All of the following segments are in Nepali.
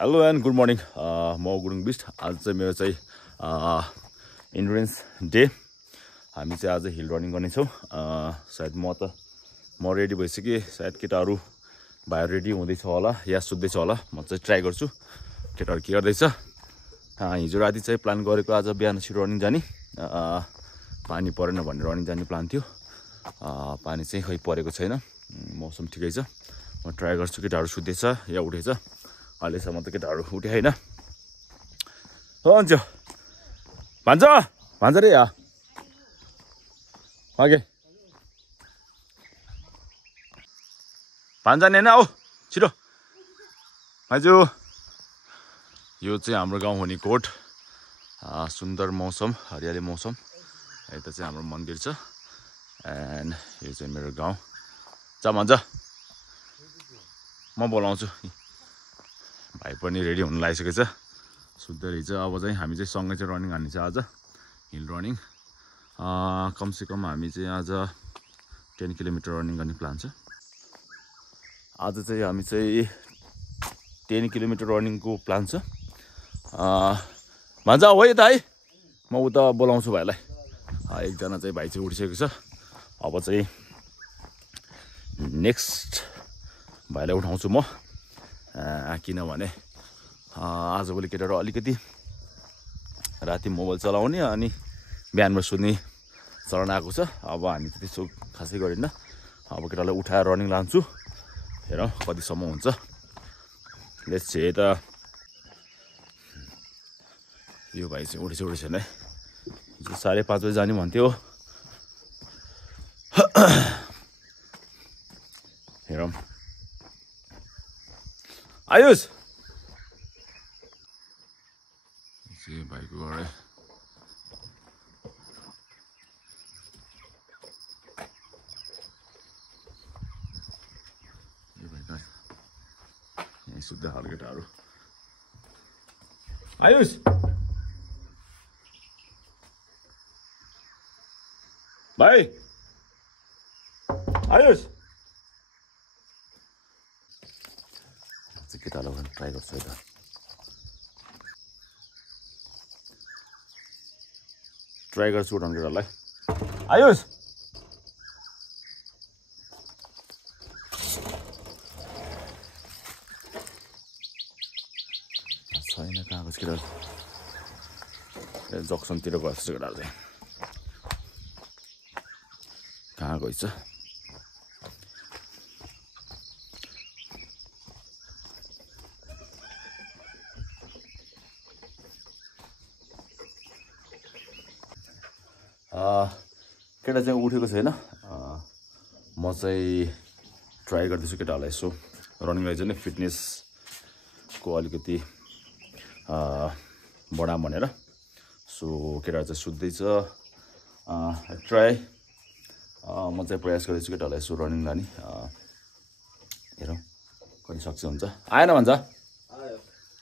हेलो एन्ड गुड मर्निङ म गुरुङ बिस्ट आज चाहिँ मेरो चाहिँ इन्ड्योरेन्स डे हामी चाहिँ आज हिल रनिङ गर्नेछौँ सायद म रेडी भइसकेँ सायद केटाहरू भाइहरू रेडी हुँदैछ होला या सुत्दैछ होला म चाहिँ ट्राई गर्छु केटाहरू के गर्दैछ हिजो राति चाहिँ प्लान गरेको आज बिहान छिटो रनिङ जाने पानी परेन भन्ने रनिङ जाने प्लान थियो पानी चाहिँ खै परेको छैन मौसम ठिकै छ म ट्राई गर्छु केटाहरू सुत्दैछ या उठेछ अहिलेसम्म त केटाहरू उठे होइन हुन्छ भन्छ रे ओके भान्जा नि होइन आऊ छिटो भाइजू यो चाहिँ हाम्रो गाउँ हुने कोट सुन्दर मौसम हरियाली मौसम यता चाहिँ हाम्रो मन्दिर छ एन्ड यो चाहिँ मेरो गाउँ भन्छ म बोलाउँछु भाइ पनि रेडी हुनु लागिसकेको छ सुत्दै रहेछ अब चाहिँ हामी चाहिँ सँगै चाहिँ रनिङ हान्ने छ आज हिल रनिङ कमसेकम हामी चाहिँ आज 10 किलोमिटर रनिङ गर्ने प्लान छ आज चाहिँ हामी चाहिँ 10 किलोमिटर रनिङको प्लान छ भन्छ हो त है म उता बोलाउँछु भाइलाई एकजना चाहिँ भाइ चाहिँ उठिसकेको छ अब चाहिँ नेक्स्ट भाइलाई उठाउँछु म किनभने आजभोलि केटाहरू अलिकति राति मोबाइल चलाउने अनि बिहानमा सुत्ने चलन आएको छ अब हामी चाहिँ त्यसो खासै गरिन्न अब केटालाई उठाएर रनिङ लान्छु हेरौँ कतिसम्म हुन्छ लेट्स सी त यो भाइ चाहिँ उठेछ छैन है 5:30 बजी जाने भन्थ्यो हेरौँ आयुष भाइको घर यहीँ सुत्दै खालको केटाहरू आयुष भाइ आयुष केटालाई ट्राई गर्छु यता ट्राई गर्छु उठाउनु केटालाई आयुष छैन कहाँ गएको केटाहरू जक्सनतिर गएको छ केटाहरू चाहिँ कहाँ गएछ केटा चाहिँ उठेको छैन म चाहिँ ट्राई गर्दैछु केटाहरूलाई यसो रनिङलाई चाहिँ फिटनेसको अलिकति बढाऊँ भनेर सो केटाहरू चाहिँ सुत्दैछ ट्राई म चाहिँ प्रयास गर्दैछु केटाहरूलाई यसो रनिङ लाने हेरौँ कति सक्छ हुन्छ आएन भन्छ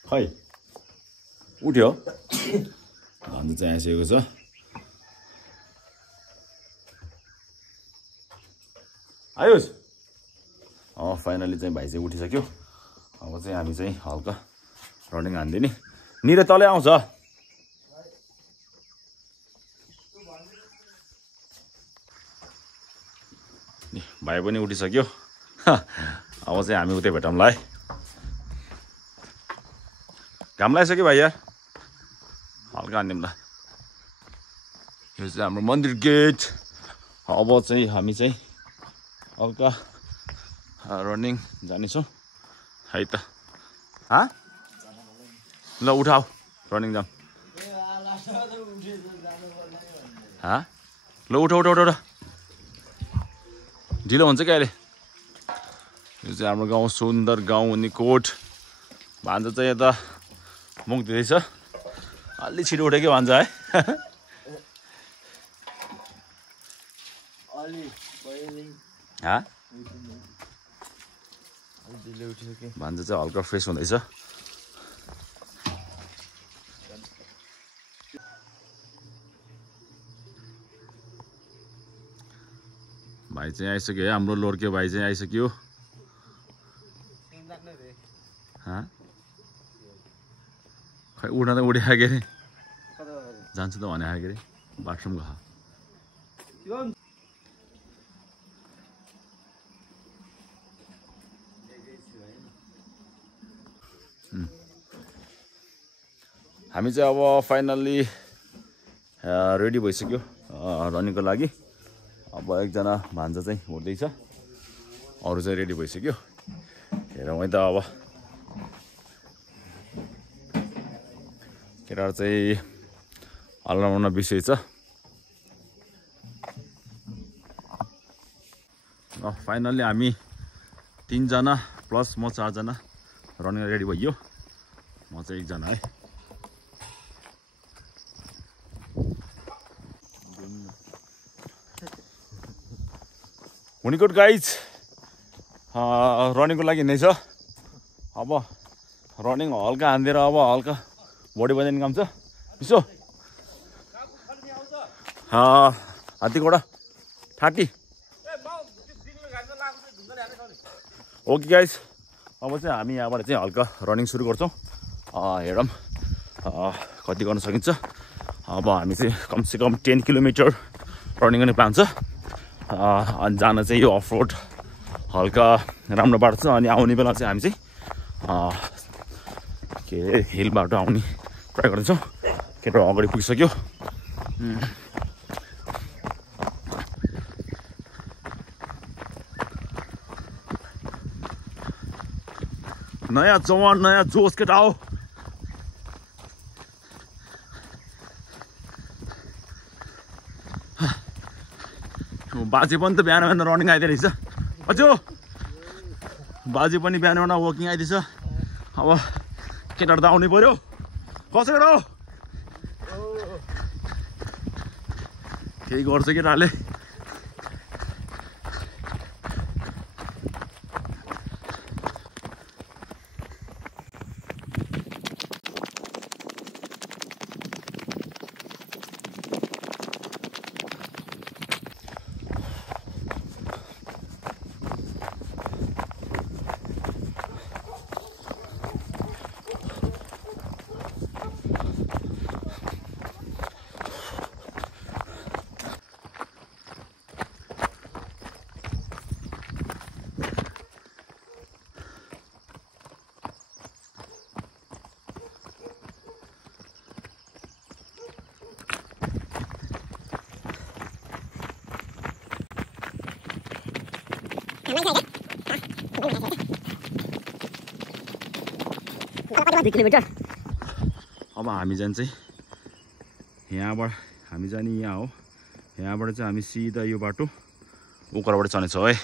खै उठ्यो भन्छ चाहिँ आइसकेको छ आयुष फाइनली चाहिँ भाइ चाहिँ उठिसक्यो अब चाहिँ हामी चाहिँ हल्का रनिङ हान्दै नि निरे तलै आउँछ भाइ पनि उठिसक्यो अब चाहिँ हामी उतै भेटौँला है घाम लागिसक्यो भाइ यार हल्का हान्दिउँ ल यो चाहिँ हाम्रो मन्दिर गेट अब चाहिँ हामी चाहिँ हल्का रनिङ जानेछौँ है त ल उठाऊ रनिङ जाऊँ ल उठ ढिलो हुन्छ क्या अहिले यो चाहिँ हाम्रो गाउँ सुन्दर गाउँ हुने कोट भान्जा चाहिँ यता मुख दिँदैछ अलि छिटो उठेकै भान्जा है भान्जा चाहिँ हल्का फ्रेस हुँदैछ भाइ चाहिँ आइसक्यो है हाम्रो लोर्के भाइ चाहिँ आइसक्यो खै उड्न त उड्या के अरे जान्छु त भने के अरे बाथरुम गएको हामी चाहिँ अब फाइनल्ली रेडी भइसक्यो रनिङको लागि अब एकजना भान्जा चाहिँ उठ्दैछ अरू चाहिँ रेडी भइसक्यो हेरौँ है त अब केटाहरू चाहिँ हल्लाउन बिर्सेछ फाइनल्ली हामी 3 जना प्लस म 4 जना रनिङ रेडी भइयो म चाहिँ 1 जना है हुनिकोट गाइज रनिङको लागि हिँड्दैछ अब रनिङ हल्का हान्दिएर अब हल्का बडी बजाउने काम छ विशो हात्तीकोडा ठाटी ओके गाइज अब चाहिँ हामी यहाँबाट चाहिँ हल्का रनिङ सुरु गर्छौँ हेरौँ कति गर्न सकिन्छ अब हामी चाहिँ कमसेकम 10 किलोमिटर रनिङ गर्ने प्लान छ अनि जान चाहिँ यो अफ रोड हल्का राम्रो बाटो छ अनि आउने बेला चाहिँ हामी चाहिँ के हिल बाटो आउने ट्राई गर्दैछौँ केटाहरू अगाडि पुगिसक्यो नयाँ जवान नयाँ जोस केटा हो बाजे पनि त बिहान बिहान रनिङ आइदिए रहेछ अझो बाजे पनि बिहान बिहान वकिङ आइदिएछ अब केटाहरू त आउनै पर्यो कसो केटा हो केही गर्छ केटाहरूले किलोमिटर अब हामी जान्छ यहाँबाट हामी जाने यहाँ हो यहाँबाट चाहिँ हामी सिधा यो बाटो उकालोबाट चल्नेछौँ है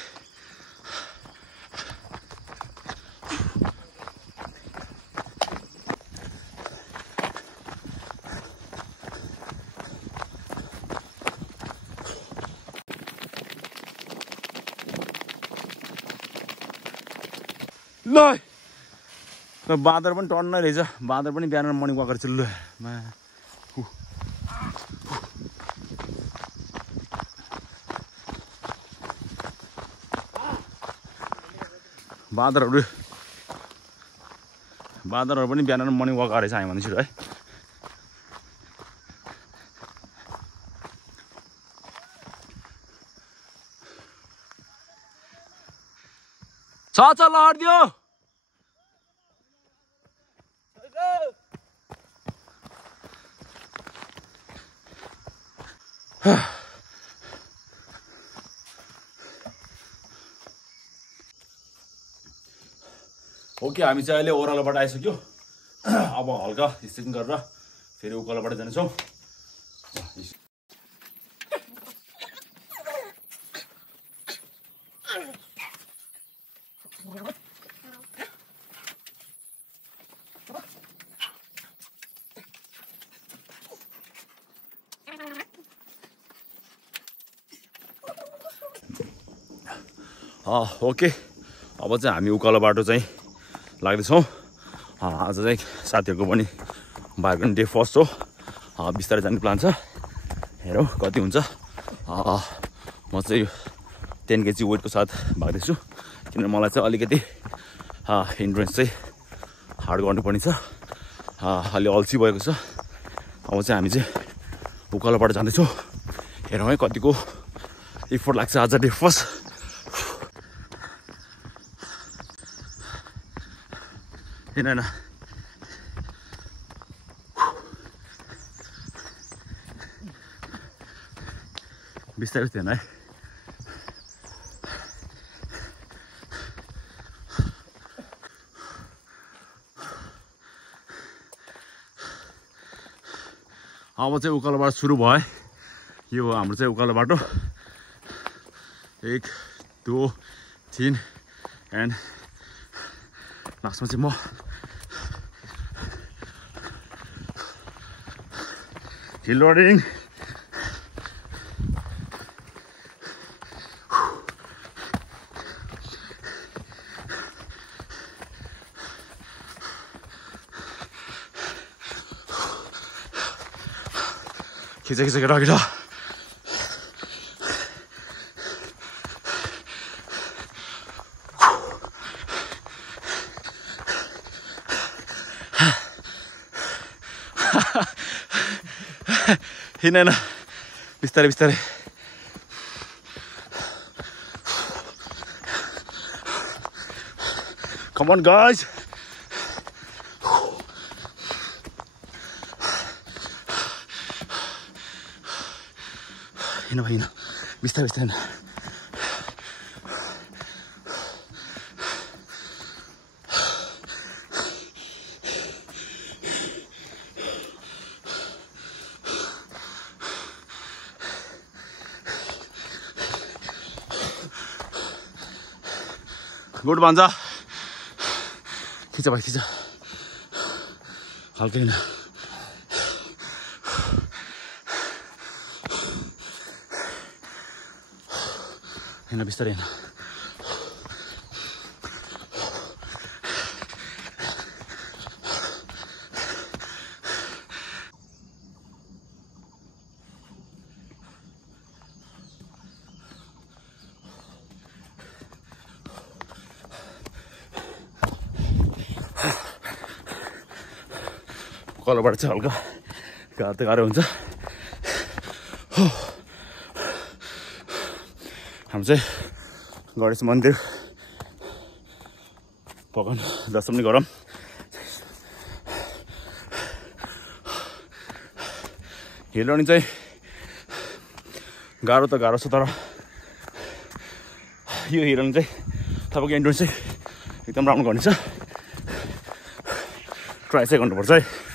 ल बाँदर पनि टन्नै रहेछ बाँदर पनि बिहान मर्निङ वाक गर्छ ल बाँदरहरू पनि बिहान मर्निङ वाक गरेछ हामी भनेपछि है छ लहर दियो ओके हामी चाहिँ अहिले ओह्रालोबाट आइसक्यो अब हल्का स्ट्रेचिङ गरेर फेरि उकालोबाट जानेछौँ ओके अब चाहिँ हामी उकालो बाटो चाहिँ लाग्दैछौँ आज चाहिँ साथीहरूको पनि बाइक पनि डे फर्स्ट हो बिस्तारै जाने प्लान छ हेरौँ कति हुन्छ म चाहिँ 10 केजी वेटको साथ भाग्दैछु किनभने मलाई चाहिँ अलिकति इन्ड्योरेन्स चाहिँ हार्ड गर्नुपर्ने छ अलि अल्छी भएको छ। अब चाहिँ हामी चाहिँ उकालोबाट जाँदैछौँ। हेरौँ है कतिको इफोर्ट लाग्छ आज डे फर्स्ट। होइन बिस्तारै बिस्तारै है। अब चाहिँ उकालोबाट सुरु भयो है। यो हो हाम्रो चाहिँ उकालो बाटो। 1 2 3 एन्ड लास्टमा चाहिँ म। Hill roading. खिचा खिचा केटा केटा। हिँडेन बिस्तारै बिस्तारै। Come on guys. हिँड बिस्तारै बिस्तारै। गुड भन्छ। खिच भाइ खिच हल्कै हिँड। हिँड बिस्तारै हिँड। कलबाट चाहिँ हल्का गाह्रो गाह्रो हुन्छ। हामी चाहिँ गणेश मन्दिर भगवान दर्शन पनि गरौँ। हिल रनिङ चाहिँ गाह्रो त गाह्रो छ, तर यो हिल रनिङ चाहिँ तपाईँको एन्ड्योरेन्स चाहिँ एकदम राम्रो गर्नेछ। ट्राई चाहिँ गर्नुपर्छ है।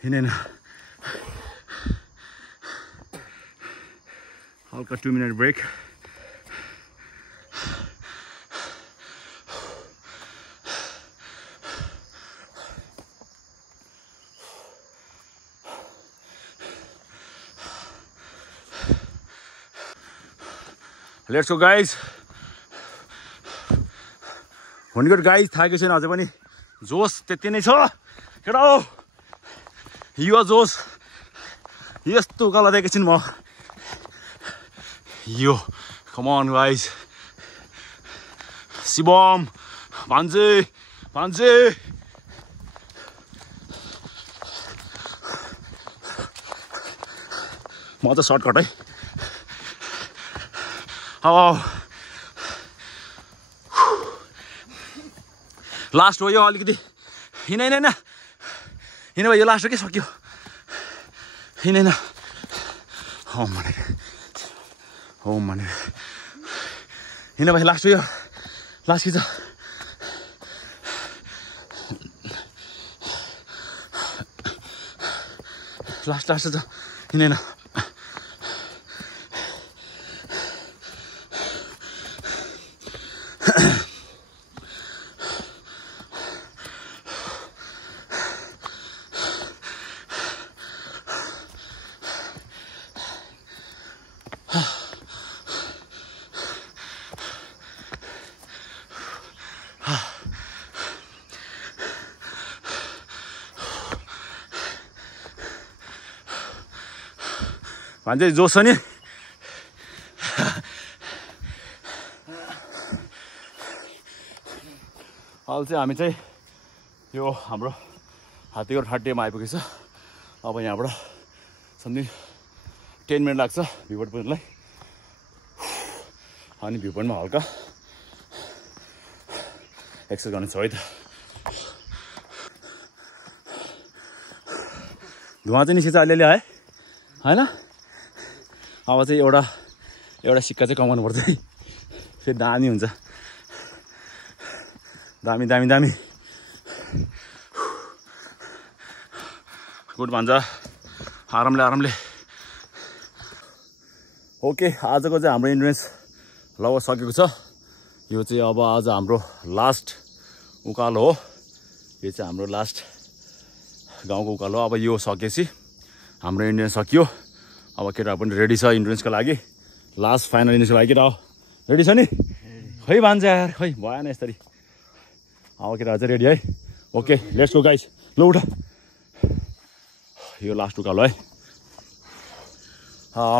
हिँडेन हल्का 2 minute break. Let's go guys. हुन्गुड गाइज थाकेको छैन अझै पनि। जोस त्यति नै छ केटा हो। यो जोस यस्तो उकालो दिएको छु म। यो कम अन गाइज। शिवम भान्जे भान्जे म त सर्टकट है। लास्ट हो यो अलिकति। हिँड हिँड हिँड भाइ यो लास्ट हो के सक्यो। हिँड हिँड होम भने हिँड भाइ लास्ट हो यो। लास्ट खिच। लास्ट लास्ट छ हिँड हिँड। भान्जे जोस छ नि अहिले चाहिँ हामी चाहिँ यो हाम्रो हात्तीघर ठाट्टीमा आइपुगेछ अब यहाँबाट समथिङ 10 मिनट लाग्छ भ्यू पोइन्ट पुग्नलाई अनि भ्यू पोइन्टमा हल्का एक्सर्साइज गर्ने छ है त धुवा चाहिँ निस्किन्छ अलिअलि है होइन अब चाहिँ एउटा सिक्का चाहिँ कमाउनु पर्छ है फेरि दामी हुन्छ दामी दामी दामी गुड भन्छ आरामले ओके आजको चाहिँ हाम्रो इन्ड्योरेन्स लगभग सकेको छ यो चाहिँ अब आज हाम्रो लास्ट उकालो हो यो चाहिँ हाम्रो लास्ट गाउँको उकालो हो अब यो सकेपछि हाम्रो इन्ड्योरेन्स सकियो अब केटाहरू पनि रेडी छ इन्ड्योरेन्सको लागि लास्ट फाइनल इन्ड्योरेन्सको लागि केटा हो रेडी छ नि खै भन्छ यार खै भएन यसरी अब केटाहरू चाहिँ रेडी है ओके लेट्स गो गाइस ल उठ यो लास्ट उकालो है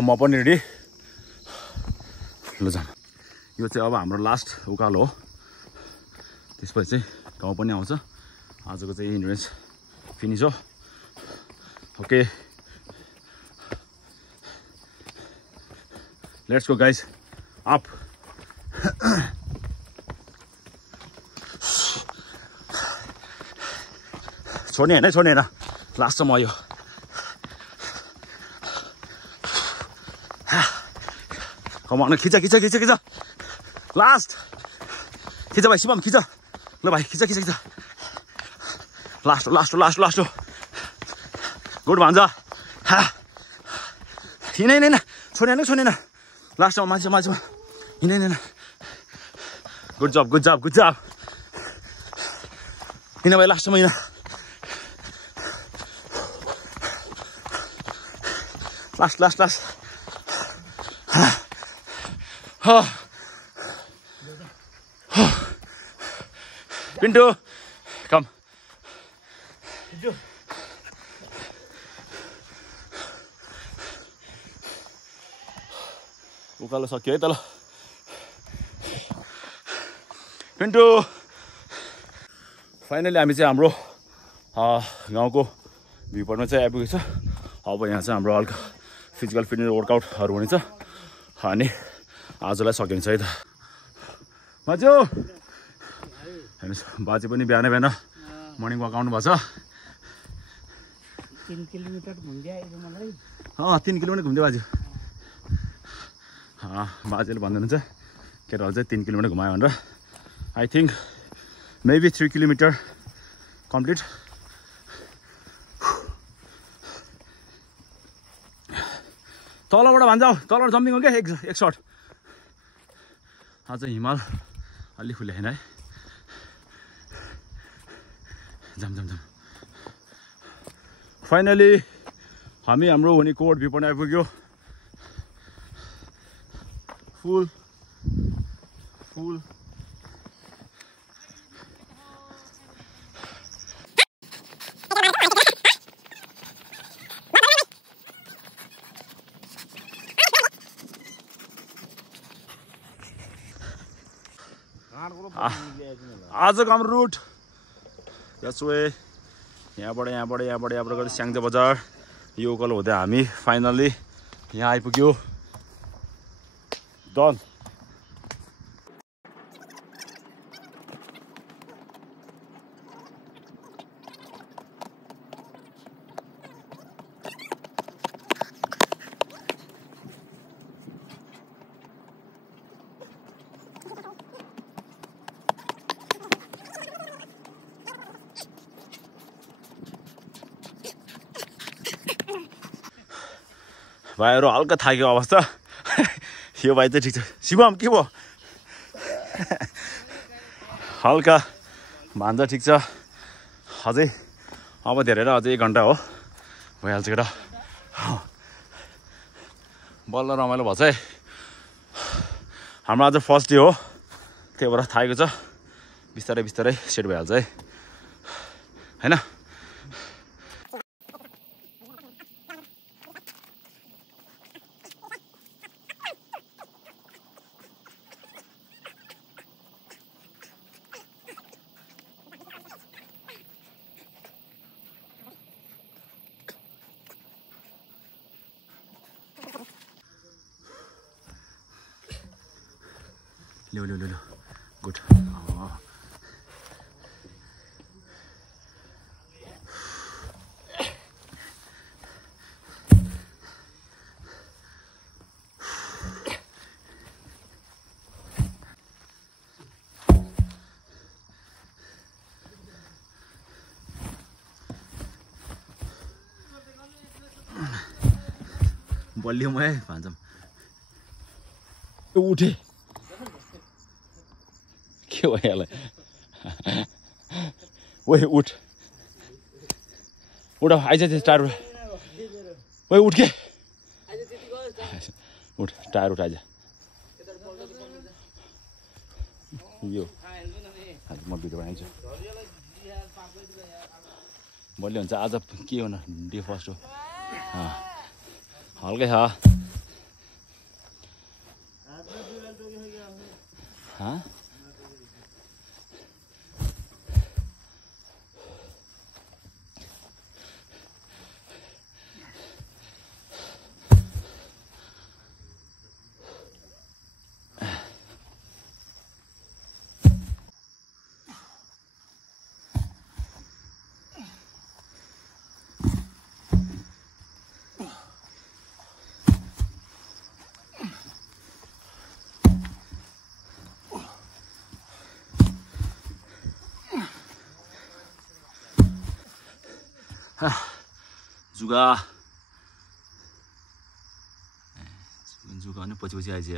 म पनि रेडी ल जाम यो चाहिँ अब हाम्रो लास्ट उकालो हो त्यसपछि चाहिँ गाउँ पनि आउँछ आजको चाहिँ इन्ड्योरेन्स फिनिस हो okay let's go guys up छोड्ने होइन लास्टसम्म आयो कमाउन खिच लास्ट खिच भाइ शिवम खिच ल भाइ खिच लास्ट हो गुड भन्छ हिँडेन छोडेन लास्टमा मान्छेमा हिँडेन गुड जब हिँड भाइ लास्टमा हिँड लास्ट पिन्टु कम उकालो सक्यो है त ल पिन्टु फाइनली हामी चाहिँ हाम्रो गाउँको भ्यू पोइन्टमा चाहिँ आइपुगेको छ अब यहाँ चाहिँ हाम्रो हल्का फिजिकल फिटनेस वर्कआउटहरू हुनेछ अनि आजलाई सकिन्छ है त बाजु हेर्नुहोस् बाजे पनि बिहान मर्निङ वाक आउनु भएको छ 3 किलोमिटर घुम्दै आएको मलाई 3 किलोमिटर घुम्दै बाजु बाजेले भन्दै हुनुहुन्छ केटाहरू चाहिँ 3 किलोमिटर घुमायो भनेर I think maybe 3 kilometre complete तलबाट भन्छ तलबाट जम्पिङ हो क्या एक सर्ट आज हिमाल अलि खुले होइन है जाम फाइनली हामी हाम्रो हुने कोड भ्यू पोइन्ट आइपुग्यो फुल आजको हाम्रो रुट यस वे यहाँबाट गएर स्याङ्जा बजार यो उकालो हुँदै हामी फाइनल्ली यहाँ आइपुग्यो डन भाइहरू हल्का थाकेको अवस्था यो भाइ चाहिँ ठिक छ शिवम के भयो हल्का भान्जा ठिक छ अझै अब धेरै अझै 1 घन्टा हो भइहाल्छ केटा बल्ल रमाइलो भएछ है हाम्रो आज फर्स्ट डे हो त्यही भएर थाकेको छ बिस्तारै सेट भइहाल्छ है हैन लो लो लो लो गुड बलियो म है भन्छम उठे के भयो यसलाई ओए उठ उठ आइज त्यो टायर ओए उठ के उठ टायर उठ आइज यो म भिडियो बनाइदिन्छु बलियो हुन्छ आज के हो न डे फर्स्ट हो हल्कै छ जुगा जुगा भने पछि पछि आइज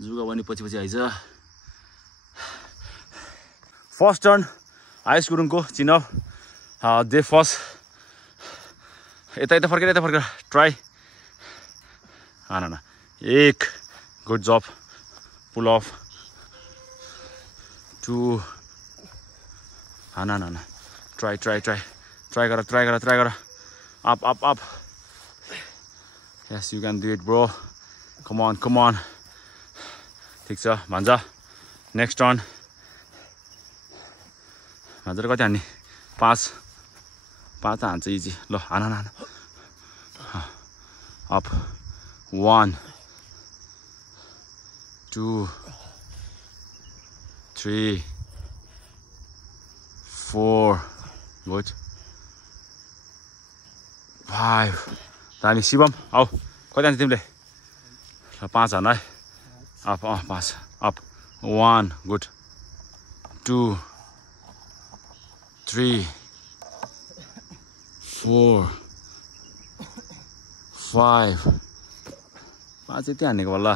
जुगा भने पछि पछि आइज फर्स्ट टर्न आयुष गुरुङको चिनाव डे फर्स्ट यता फर्केर ट्राई न एक गुड जब पुल अफ टू न ट्राई गर up yes you can do it bro come on ठिक छ भान्जा नेक्स्ट टर्न भान्जा कति हान्ने 5 त हान्छ इजी ल हान up 1 2 3 4 good 5 दामी शिवम आऊ कति हान्छ तिमीले 5 हान है up 5 up 1 good 2 3 4 5 5 यति हानेको होला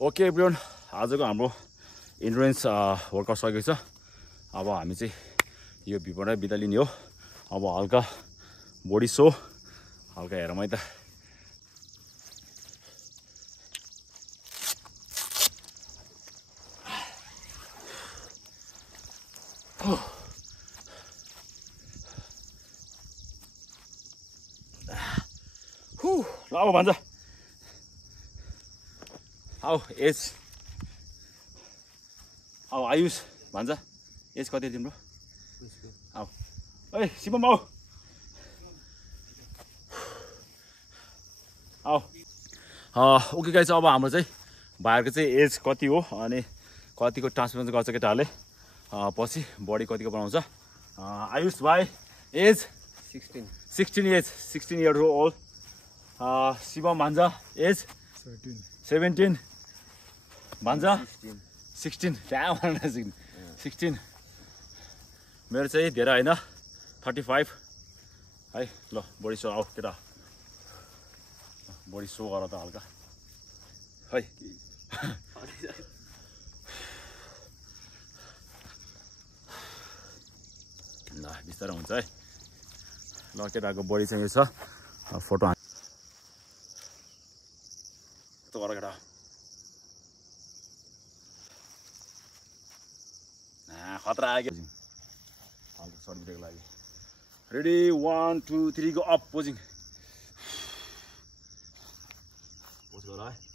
ओके एभ्रिवान आजको हाम्रो इन्ड्योरेन्स वर्कआउट सकेको छ अब हामी चाहिँ यो भिउबाट बिदा लिने हो अब हल्का बडी सो हल्का हेरौँ है त ल अब भन्छ आऊ एज आऊ आयुष भन्छ एज कति तिम्रो आऊ ओइ शिवम आऊ ओके गाइस अब हाम्रो चाहिँ भाइहरूको चाहिँ एज कति हो अनि कतिको ट्रान्सफर गर्छ केटाहरूले पछि बडी कतिको बनाउँछ आयुष भाइ एज 16 इयर्स ओल्ड शिवम भान्जा एज 17 भान्जा 16 मेरो चाहिँ धेरै होइन 35 है ल बडी सो आऊ केटा बडी सो गर त हल्का है ल बिस्तारै हुन्छ है ल केटाको बडी चाहिँ यो छ फोटो गर केटा खतरा आयो सर्ट भिडियोको लागि रेडी 1 2 3 गो अप पोजिङ पोज गर है